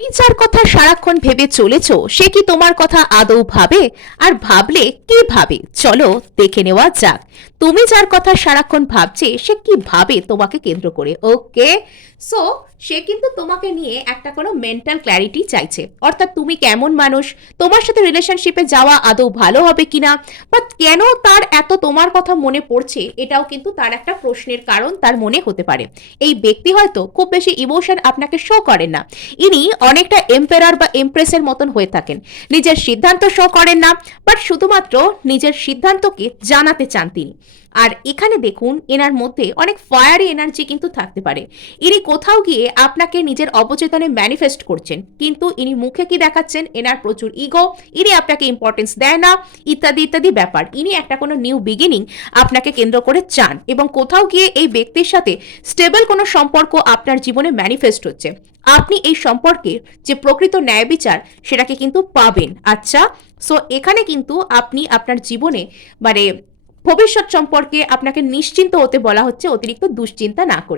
তুমি যার কথা সারাক্ষণ ভেবে চলেছো সে কি তোমার কথা আদৌ ভাবে? আর ভাবলে কি ভাবে চলো দেখে নেওয়া যাক। তুমি যার কথা সারাক্ষণ ভাবছে সে কি ভাবে তোমাকে কেন্দ্র করে। ওকে, সো সে কিন্তু তোমাকে নিয়ে একটা কোনো মেন্টাল ক্ল্যারিটি চাইছে, অর্থাৎ তুমি কেমন মানুষ, তোমার সাথে রিলেশনশিপে যাওয়া আদৌ ভালো হবে কিনা, বা কেন তার এত তোমার কথা মনে পড়ছে, এটাও কিন্তু তার একটা প্রশ্নের কারণ তার মনে হতে পারে। এই ব্যক্তি হয়তো খুব বেশি ইমোশন আপনাকে শো করেন না, ইনি অনেকটা এম্পেরার বা এমপ্রেসের মতন হয়ে থাকেন। নিজের সিদ্ধান্ত শো করেন না, বাট শুধুমাত্র নিজের সিদ্ধান্তকে জানাতে চান তিনি। আর এখানে দেখুন এনার মধ্যে অনেক ফায়ারি এনার্জি কিন্তু থাকতে পারে। ইনি কোথাও গিয়ে আপনাকে নিজের অবচেতনে ম্যানিফেস্ট করছেন, কিন্তু ইনি মুখে কি দেখাচ্ছেন, এনার প্রচুর ইগো, ইনি আপনাকে ইম্পর্টেন্স দেয় না, ইত্যাদি ইত্যাদি ব্যাপার। ইনি একটা কোনো নিউ বিগিনিং আপনাকে কেন্দ্র করে চান, এবং কোথাও গিয়ে এই ব্যক্তির সাথে স্টেবল কোনো সম্পর্ক আপনার জীবনে ম্যানিফেস্ট হচ্ছে। আপনি এই সম্পর্কে যে প্রকৃত ন্যায় বিচার সেটাকে কিন্তু পাবেন। আচ্ছা, সো এখানে কিন্তু আপনি আপনার জীবনে মানে ভবিষ্যৎ সম্পর্কে আপনাকে নিশ্চিন্ত হতে বলা হচ্ছে, অতিরিক্ত দুশ্চিন্তা না করে।